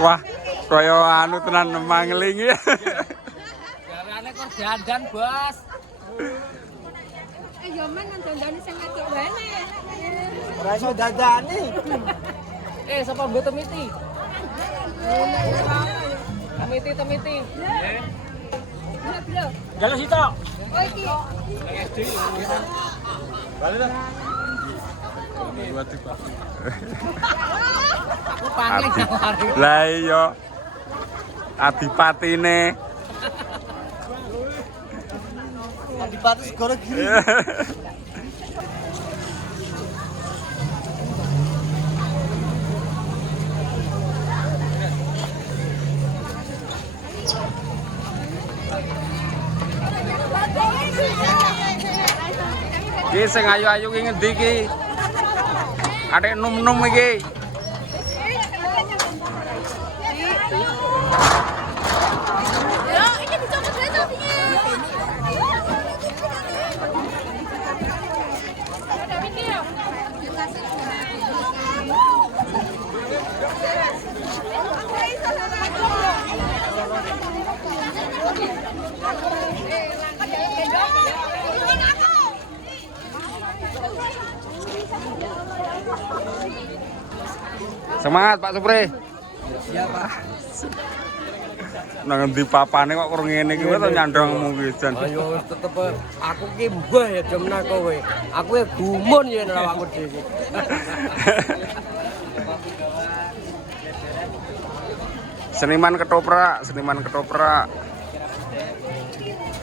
Wah, kaya anu tenan mangling ya. Gaweane kok dandan, Bos. Ya men dandane sing wedok wae. Ora iso dandani. Sapa mbok temiti? Temiti. Nggih. Jalan situ. Oh iki. Balik dah. Aku pangling lari. Lah iya. Adipatine. Adipati segoro gini. Ki sing ayu-ayu ki ngendi ki? Adek num-num iki. Ya, ini dicopot wae topinya. Ada mikir ya? Semangat Pak Supri. Iya, Pak. Nang endi papane kok kurang ngene iki to nyandangmu ki jan. Ayo tetep aku ki mbah ya jemna kowe. Aku ya gumun ya awakmu dhewe. Seniman ketoprak.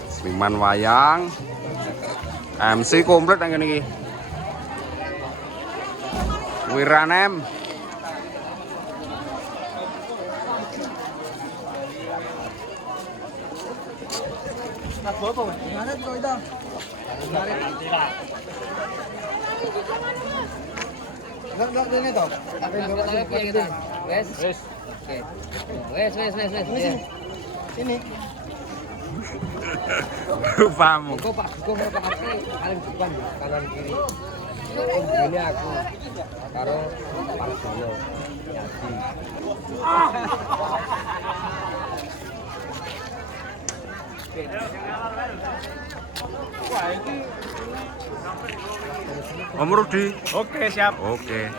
Seniman wayang. MC komplit nang kene iki. Wiranem. Gimana tuh itu? Enggak ini toh. Wes. Oke. Wes. Sini. Rupamu. Kok Pak paling depan kanan kiri. Ini aku karo Pak Suryo. Yati. Om Rudi. Oke, siap. Oke.